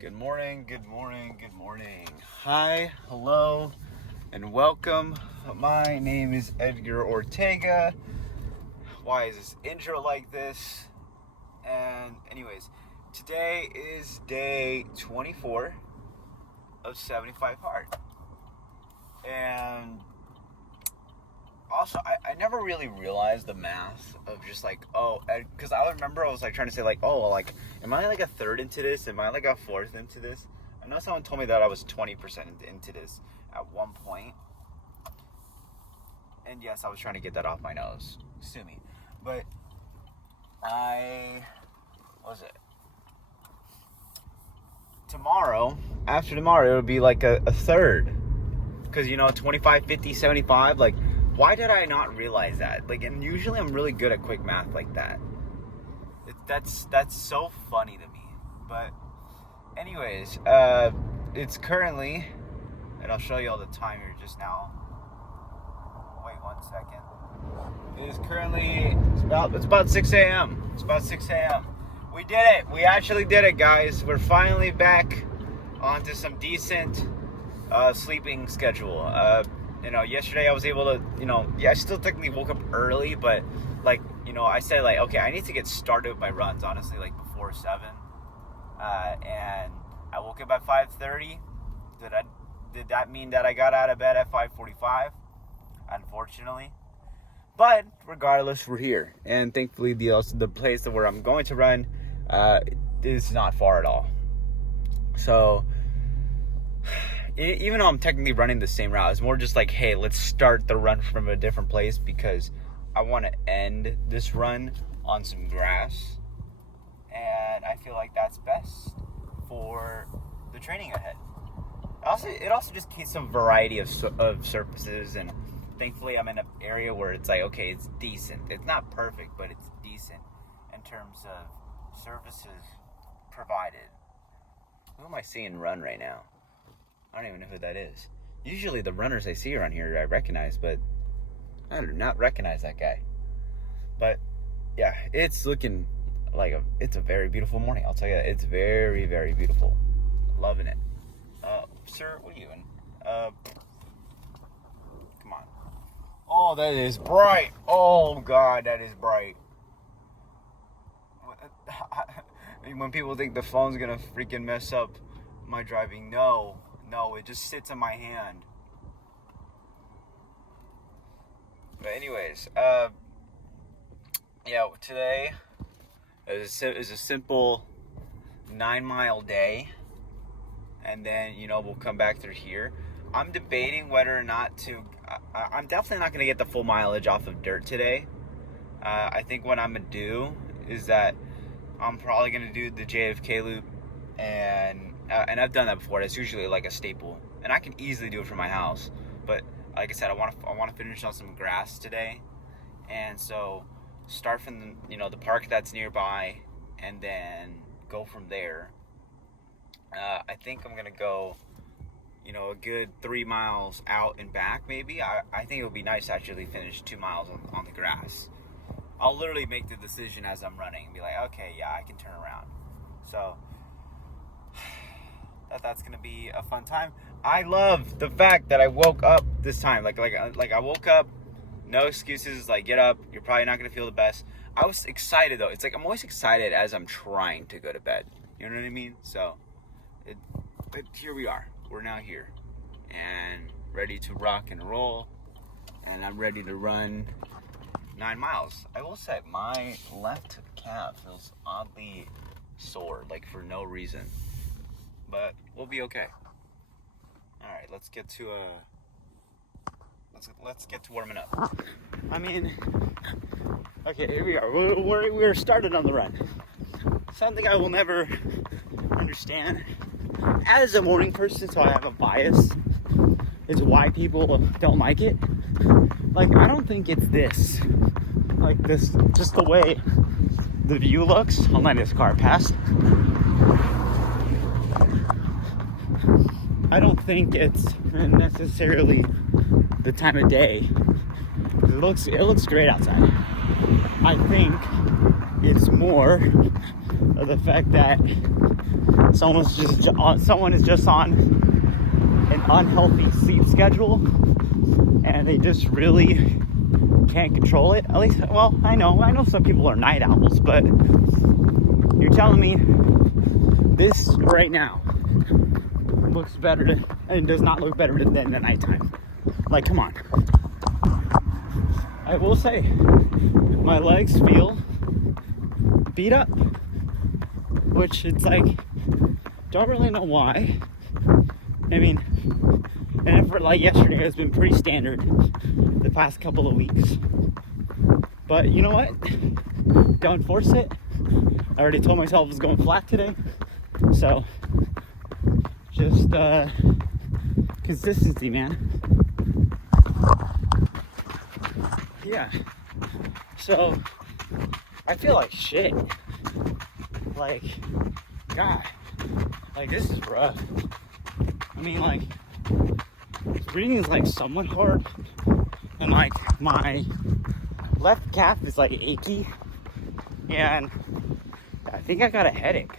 Good morning, good morning, good morning. Hi, hello, and welcome. My name is Edgar Ortega. Why is this intro like this? And anyways, today is day 24 of 75 Hard. And also, I never really realized the math of just like, because I remember I was like trying to say like, am I like a third into this? Am I like a fourth into this? I know someone told me that I was 20% into this at one point. And yes, I was trying to get that off my nose. Sue me. But what was it? After tomorrow, it'll be like a third. Because, 25, 50, 75, like, why did I not realize that? Like, and usually I'm really good at quick math like that. That's so funny to me. But anyways, it's currently, and I'll show you all the time here just now. Wait 1 second. It is currently, it's about 6 a.m. It's about 6 a.m. We did it. We actually did it, guys. We're finally back onto some decent sleeping schedule. Yesterday I was able to, I still technically woke up early, but I said okay, I need to get started with my runs, honestly, like before 7. And I woke up at 5:30. Did that mean that I got out of bed at 5:45? Unfortunately. But regardless, we're here. And thankfully the place where I'm going to run is not far at all. So even though I'm technically running the same route, it's more just like, hey, let's start the run from a different place because I want to end this run on some grass. And I feel like that's best for the training ahead. It also just keeps some variety of surfaces, and thankfully I'm in an area where it's like, okay, it's decent. It's not perfect, but it's decent in terms of surfaces provided. Who am I seeing run right now? I don't even know who that is. Usually the runners I see around here I recognize, but I do not recognize that guy. But yeah, it's looking like it's a very beautiful morning. I'll tell you that. It's very, very beautiful. Loving it. Sir, what are you doing? Come on. Oh, that is bright. Oh God, that is bright. When people think the phone's gonna freaking mess up my driving, no, it just sits in my hand. But anyways, today is a simple 9-mile day, and then we'll come back through here. I'm debating whether or not to. I'm definitely not gonna get the full mileage off of dirt today. I think what I'm gonna do is that I'm probably gonna do the JFK loop, and I've done that before. It's usually like a staple, and I can easily do it from my house. But like I said, I want to finish on some grass today, and so start from the park that's nearby, and then go from there. I think I'm gonna go, a good 3 miles out and back. Maybe I think it would be nice to actually finish 2 miles on the grass. I'll literally make the decision as I'm running and be like, okay, yeah, I can turn around. So that's gonna be a fun time. I love the fact that I woke up this time. Like I woke up, no excuses. Like, get up. You're probably not gonna feel the best. I was excited though. It's like I'm always excited as I'm trying to go to bed. You know what I mean? So, here we are. We're now here and ready to rock and roll. And I'm ready to run 9 miles. I will say my left calf feels oddly sore, like for no reason. But we'll be okay. All right, let's get to warming up. I mean, okay, here we are. We're started on the run. Something I will never understand as a morning person, so I have a bias, is why people don't like it. Like, I don't think it's this. Like this, just the way the view looks. I'll let this car pass. I don't think it's necessarily the time of day. It looks great outside. I think it's more of the fact that someone is just on an unhealthy sleep schedule, and they just really can't control it. At least, well, I know some people are night owls, but you're telling me this right now looks better and does not look better than the nighttime. Like, come on. I will say, my legs feel beat up, which it's like, don't really know why. I mean, an effort like yesterday has been pretty standard the past couple of weeks. But you know what? Don't force it. I already told myself I was going flat today. So, just consistency, man. Yeah. So, I feel like shit. Like, God. Like, this is rough. I mean, like, breathing is like somewhat hard, and like my left calf is like achy, and I think I got a headache.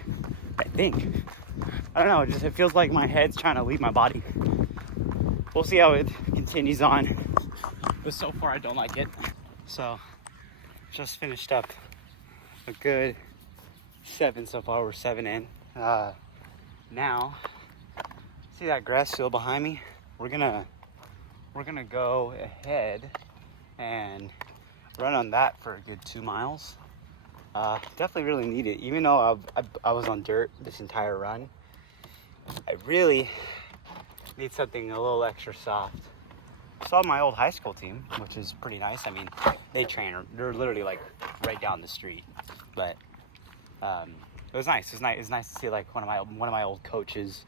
I don't know, it feels like my head's trying to leave my body. We'll see how it continues on, but so far I don't like it. So just finished up a good 7 so far. We're 7 in. Now, see that grass field behind me? We're gonna go ahead and run on that for a good 2 miles. Definitely really need it. Even though I was on dirt this entire run, I really need something a little extra soft. Saw my old high school team, which is pretty nice. I mean, they're literally like right down the street. But it was nice. It was nice to see like one of my old coaches.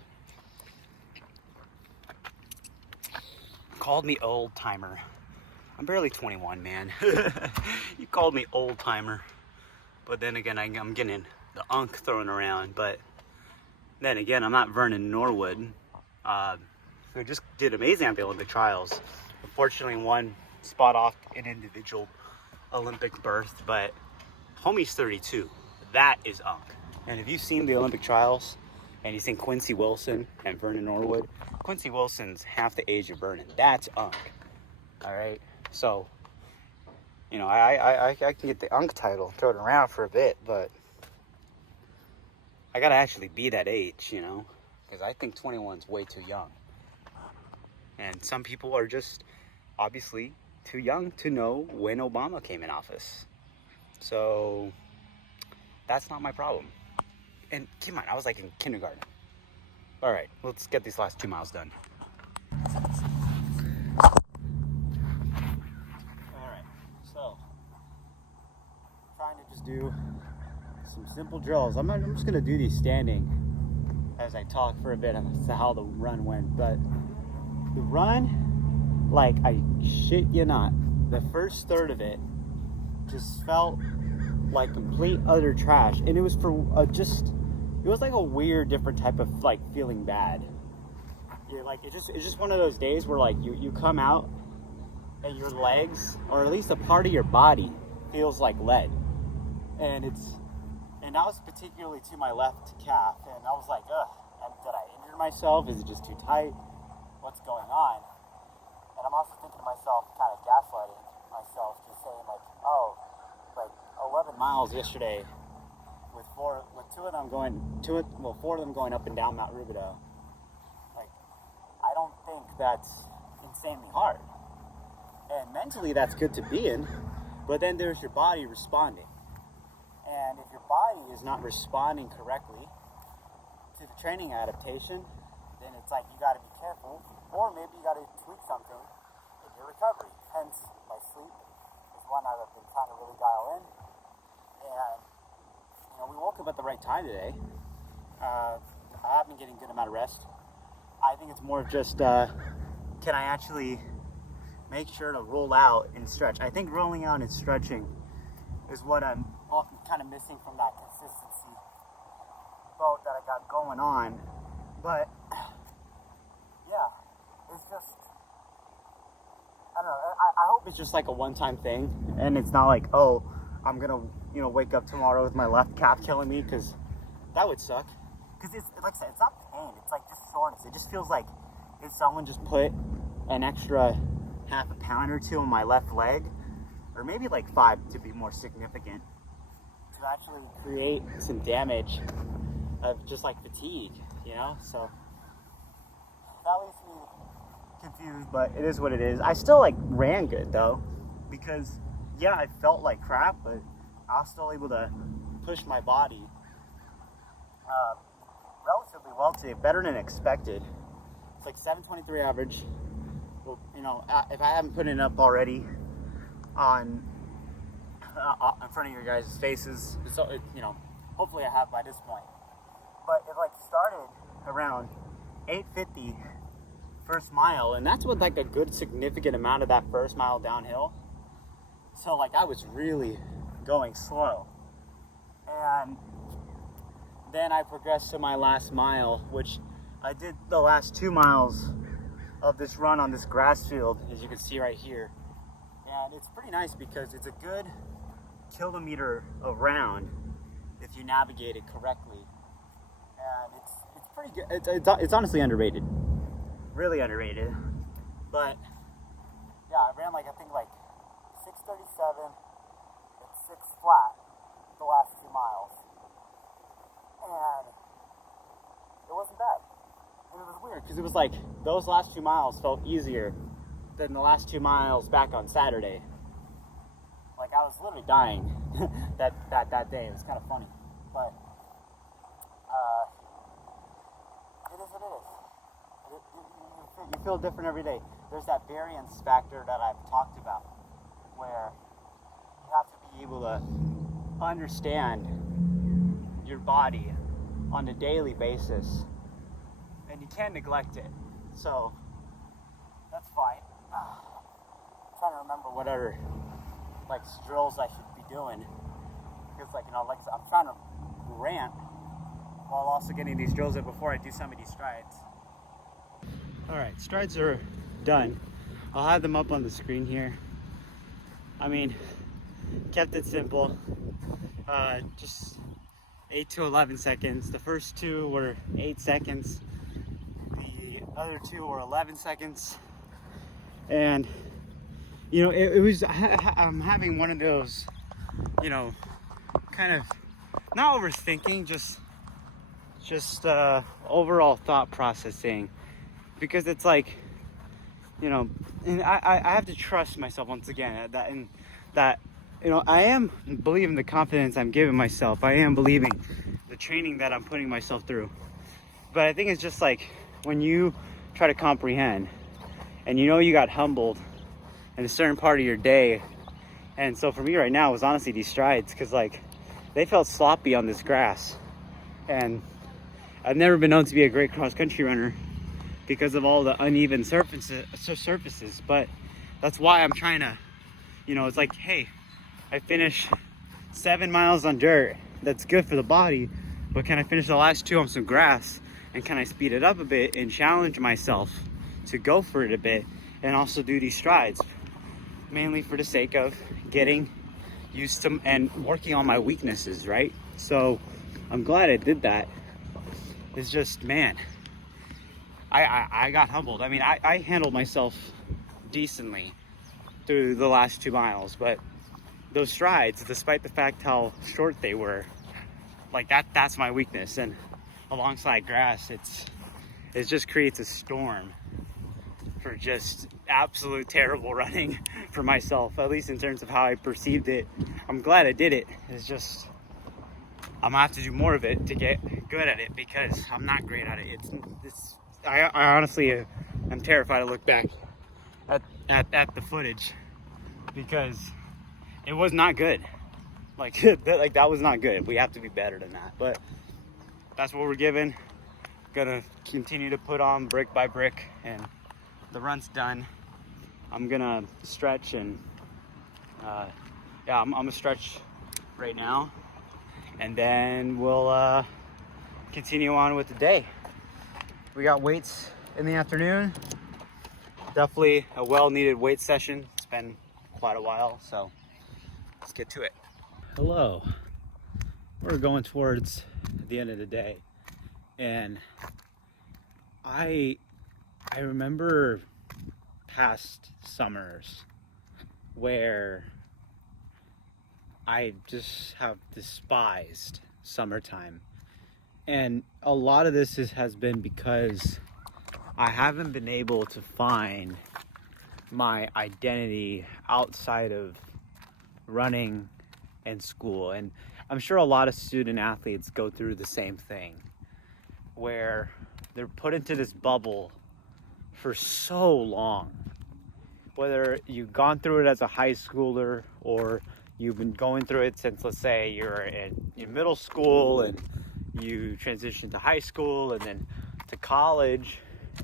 Called me old timer. I'm barely 21, man. You called me old timer. But then again, I'm getting the unk thrown around. But then again, I'm not Vernon Norwood. Who just did amazing at the Olympic trials. Unfortunately, one spot off an individual Olympic berth. But homie's 32. That is unk. And if you've seen the Olympic trials, and you've seen Quincy Wilson and Vernon Norwood, Quincy Wilson's half the age of Vernon. That's unk. All right. So, you know, I can get the unk title, throw it around for a bit, but I gotta actually be that age, you know, because I think 21's way too young. And some people are just obviously too young to know when Obama came in office. So that's not my problem. And keep in mind, I was like in kindergarten. All right, let's get these last 2 miles done. All right, so trying to just do some simple drills. I'm just gonna do these standing as I talk for a bit as to how the run went. But the run, like, I shit you not, the first third of it just felt like complete utter trash, and it was for it was like a weird different type of like feeling bad. You're like, it's just one of those days where like you come out and your legs, or at least a part of your body, feels like lead. And that was particularly to my left calf, and I was like, did I injure myself? Is it just too tight? What's going on? And I'm also thinking to myself, kind of gaslighting myself, just saying like, oh, like 11 miles yesterday with four of them going up and down Mount Rubidoux. Like, I don't think that's insanely hard. And mentally that's good to be in, but then there's your body responding. And if your body is not responding correctly to the training adaptation, then it's like you got to be careful, or maybe you got to tweak something in your recovery. Hence, my sleep is one I've been trying to really dial in. And, you know, we woke up at the right time today. I have been getting a good amount of rest. I think it's more of just, can I actually make sure to roll out and stretch? I think rolling out and stretching is what I'm kind of missing from that consistency boat that I got going on. But yeah, it's just, I don't know, I hope it's just like a one-time thing, and it's not like, oh, I'm gonna, wake up tomorrow with my left calf killing me, because that would suck. because it's like I said, it's not pain, it's like just soreness. It just feels like if someone just put an extra half a pound or two on my left leg, or maybe like 5 to be more significant, to actually create some damage of just like fatigue, you know? So that leaves me confused, but it is what it is. I still like ran good though, because yeah, I felt like crap, but I was still able to push my body relatively well today, better than expected. It's like 7:23 average. Well, you know, if I haven't put it up already on in front of your guys' faces, so it, you know, hopefully I have by this point. But it like started around 8:50 first mile, and that's with like a good significant amount of that first mile downhill. So like I was really going slow, and then I progressed to my last mile, which I did the last 2 miles of this run on this grass field, as you can see right here. And it's pretty nice because it's a good kilometer around if you navigate it correctly. And it's pretty good. It's honestly underrated, really underrated. But yeah, I ran like I think like 6:37 and 6 flat the last 2 miles, and it wasn't bad. And it was weird because it was like those last 2 miles felt easier than the last 2 miles back on Saturday. Like I was literally dying that day. It was kind of funny, but it is what it is. You feel different every day. There's that variance factor that I've talked about, where you have to be able to understand your body on a daily basis, and you can't neglect it. So that's fine. I'm trying to remember what other like drills I should be doing, because like, you know, like I said, I'm trying to rant while also getting these drills in before I do some of these strides. All right, strides are done. I'll have them up on the screen here. I mean, kept it simple. Just 8 to 11 seconds. The first 2 were 8 seconds. The other 2 were 11 seconds. And, you know, it was, I'm having one of those, you know, kind of, not overthinking, just overall thought processing. Because it's like, you know, and I have to trust myself once again at that, and that, you know, I am believing the confidence I'm giving myself. I am believing the training that I'm putting myself through. But I think it's just like when you try to comprehend and you know you got humbled in a certain part of your day. And so for me right now, it was honestly these strides, because like they felt sloppy on this grass. And I've never been known to be a great cross-country runner because of all the uneven surfaces. But that's why I'm trying to, you know, it's like, hey, I finished 7 miles on dirt. That's good for the body, but can I finish the last 2 on some grass? And can I speed it up a bit and challenge myself to go for it a bit and also do these strides? Mainly for the sake of getting used to and working on my weaknesses, right? So I'm glad I did that. It's just, man, I got humbled. I mean, I handled myself decently through the last 2 miles, but those strides, despite the fact how short they were, like that's my weakness. And alongside grass, it just creates a storm for just absolute terrible running for myself, at least in terms of how I perceived it. I'm glad I did it. It's just, I'm gonna have to do more of it to get good at it, because I'm not great at it. I honestly am terrified to look back at the footage, because it was not good. Like that was not good. We have to be better than that. But that's what we're given. Gonna continue to put on brick by brick, and the run's done. I'm gonna stretch, and I'm gonna stretch right now, and then we'll continue on with the day. We got weights in the afternoon. Definitely a well-needed weight session. It's been quite a while, so let's get to it. Hello. We're going towards the end of the day, And I remember past summers where I just have despised summertime. And a lot of this has been because I haven't been able to find my identity outside of running and school. And I'm sure a lot of student athletes go through the same thing, where they're put into this bubble for so long. Whether you've gone through it as a high schooler or you've been going through it since, let's say, you're in middle school and you transition to high school and then to college,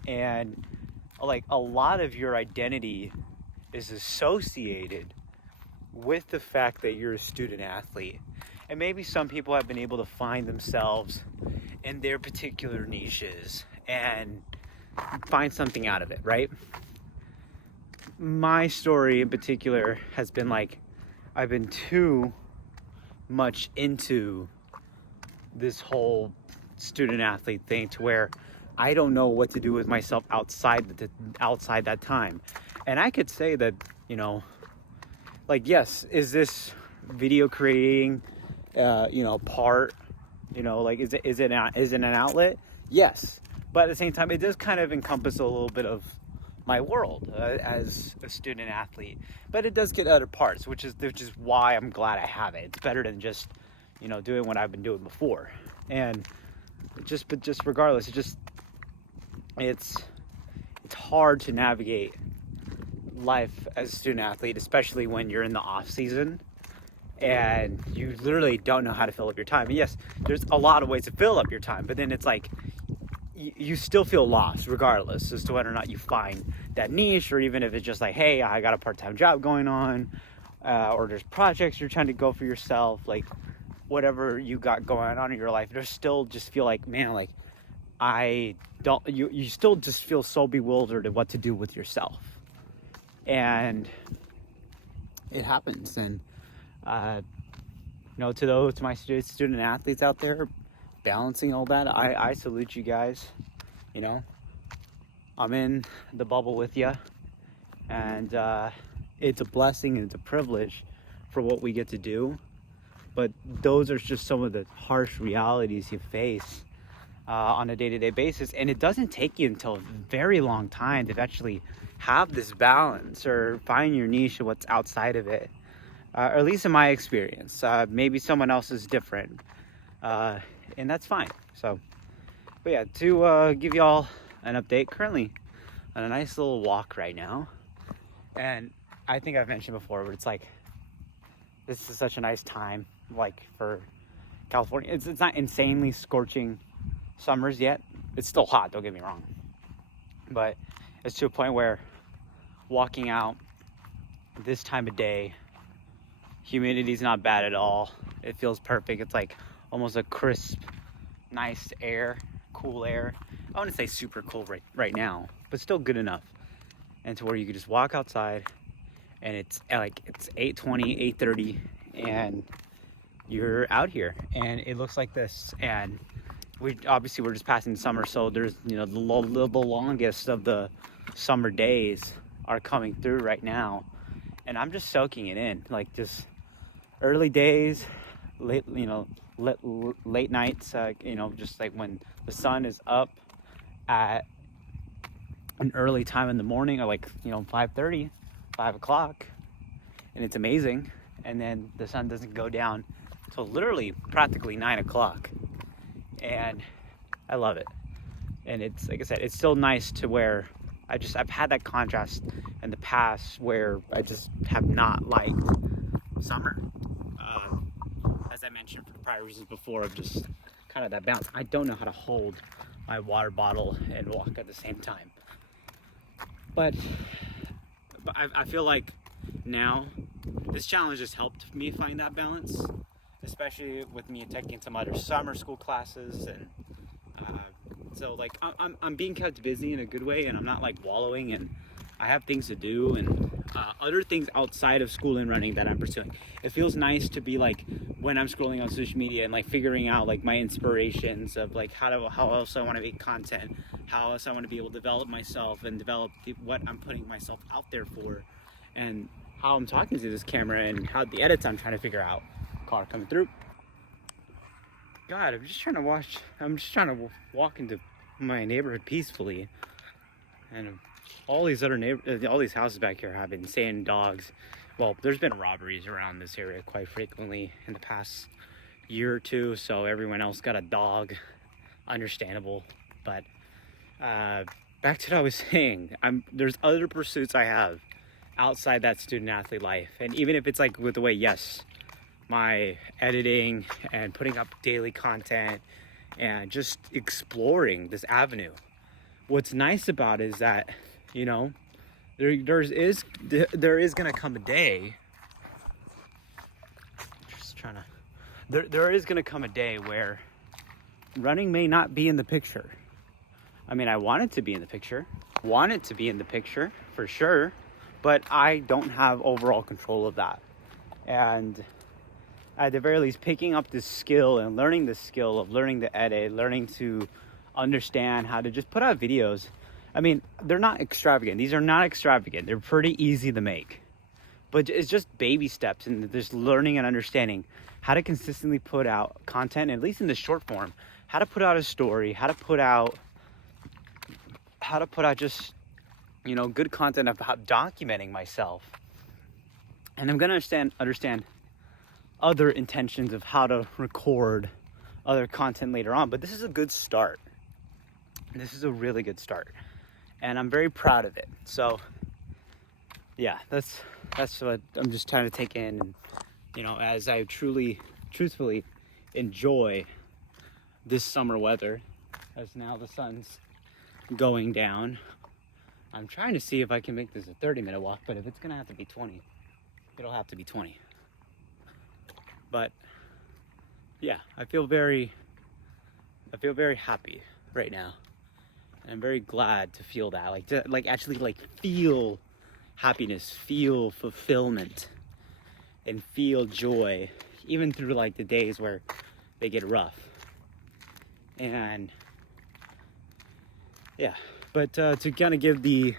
and like a lot of your identity is associated with the fact that you're a student athlete. And maybe some people have been able to find themselves in their particular niches and find something out of it, right? My story in particular has been like, I've been too much into this whole student athlete thing to where I don't know what to do with myself outside that time. And I could say that, you know, like, yes, is this video creating, part, like, is it an outlet? Yes. But at the same time, it does kind of encompass a little bit of my world as a student athlete. But it does get other parts, which is why I'm glad I have it. It's better than just, doing what I've been doing before. And just regardless, it's hard to navigate life as a student athlete, especially when you're in the off season and you literally don't know how to fill up your time. And yes, there's a lot of ways to fill up your time, but then it's like you still feel lost regardless as to whether or not you find that niche, or even if it's just like, hey, I got a part-time job going on, or there's projects you're trying to go for yourself, like whatever you got going on in your life, there's still just feel like, man, like you still just feel so bewildered at what to do with yourself. And it happens. And to my student athletes out there balancing all that, I salute you guys. I'm in the bubble with you, and it's a blessing and it's a privilege for what we get to do. But those are just some of the harsh realities you face on a day-to-day basis. And it doesn't take you until a very long time to actually have this balance or find your niche of what's outside of it. Or at least in my experience. Maybe someone else is different. And that's fine. So, but yeah, to give y'all an update, currently on a nice little walk right now. And I think I've mentioned before, but it's like, this is such a nice time, like for California. It's not insanely scorching summers yet. It's still hot, don't get me wrong. But it's to a point where walking out this time of day, humidity's not bad at all. It feels perfect. It's like almost a crisp, nice air, cool air. I wouldn't say super cool right now, but still good enough. And to where you could just walk outside and it's 8:20, 8:30, and you're out here and it looks like this. And we're just passing summer, so there's the longest of the summer days are coming through right now, and I'm just soaking it in, like just early days, late nights, just like when the sun is up at an early time in the morning, or like 5:30, 5 o'clock, and it's amazing. And then the sun doesn't go down till literally practically 9 o'clock, and I love it. And it's, like I said, it's still nice to where I've had that contrast in the past where I just have not liked summer. As I mentioned for prior reasons before, of just kind of that balance. I don't know how to hold my water bottle and walk at the same time. But I feel like now this challenge has helped me find that balance, especially with me taking some other summer school classes. And so like I'm being kept busy in a good way, and I'm not like wallowing in I have things to do and other things outside of school and running that I'm pursuing. It feels nice to be like, when I'm scrolling on social media and like figuring out like my inspirations of like how else I want to make content, how else I want to be able to develop myself and develop what I'm putting myself out there for, and how I'm talking to this camera and how the edits I'm trying to figure out. Car coming through. God, I'm just trying to walk into my neighborhood peacefully, and all these houses back here have insane dogs. Well, there's been robberies around this area quite frequently in the past year or two, so everyone else got a dog. Understandable. But back to what I was saying, there's other pursuits I have outside that student athlete life, and even if it's like with the way, yes, my editing and putting up daily content and just exploring this avenue. What's nice about it is that, you know, there is gonna come a day. There is gonna come a day where running may not be in the picture. I mean, I want it to be in the picture. For sure, but I don't have overall control of that. And at the very least, picking up this skill and learning this skill of learning to edit, learning to understand how to just put out videos. I mean, they're not extravagant. These are not extravagant. They're pretty easy to make. But it's just baby steps and just learning and understanding how to consistently put out content, at least in the short form, how to put out a story, how to put out just, you know, good content about documenting myself. And I'm gonna understand other intentions of how to record other content later on, but this is a good start. This is a really good start, and I'm very proud of it. So yeah, that's what I'm just trying to take in, and you know, as I truthfully enjoy this summer weather, as now the sun's going down. I'm trying to see if I can make this a 30-minute walk, but if it's gonna have to be 20, it'll have to be 20. But yeah, I feel very happy right now, and I'm very glad to feel that, actually feel happiness, feel fulfillment, and feel joy, even through like the days where they get rough. And yeah, but to kind of give the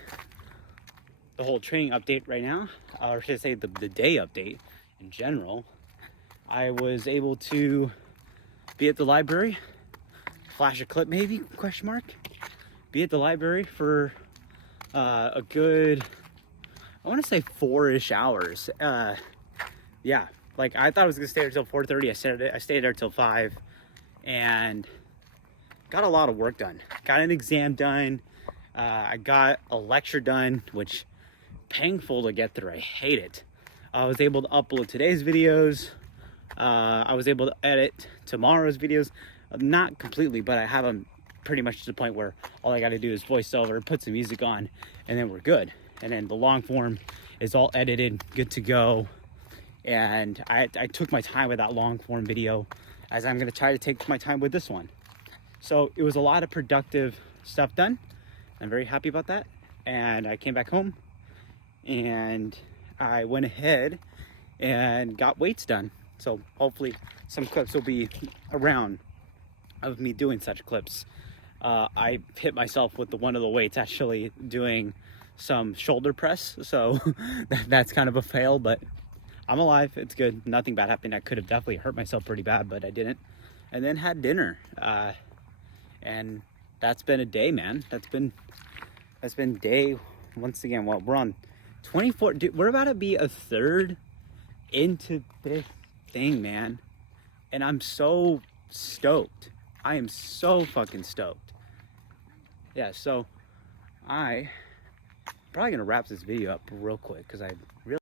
whole training update right now, or should I say the day update in general, I was able to be at the library, flash a clip maybe, question mark, be at the library for a good, I want to say 4-ish hours. Yeah, like I thought I was gonna stay there till 4:30. I stayed there till 5, and got a lot of work done. Got an exam done. I got a lecture done, which painful to get through. I hate it. I was able to upload today's videos. I was able to edit tomorrow's videos. Not completely, but I have them pretty much to the point where all I got to do is voice over, put some music on, and then we're good. And then the long form is all edited, good to go. And I took my time with that long form video, as I'm going to try to take my time with this one. So it was a lot of productive stuff done. I'm very happy about that. And I came back home and I went ahead and got weights done. So hopefully some clips will be around of me doing such clips. I hit myself with one of the weights actually doing some shoulder press. So that's kind of a fail, but I'm alive. It's good. Nothing bad happened. I could have definitely hurt myself pretty bad, but I didn't. And then had dinner. And that's been a day, man. That's been day, once again, well, we're on 24. Dude, we're about to be a third into this thing, man. And I'm so stoked. I am so fucking stoked. Yeah, so I'm probably gonna wrap this video up real quick because I really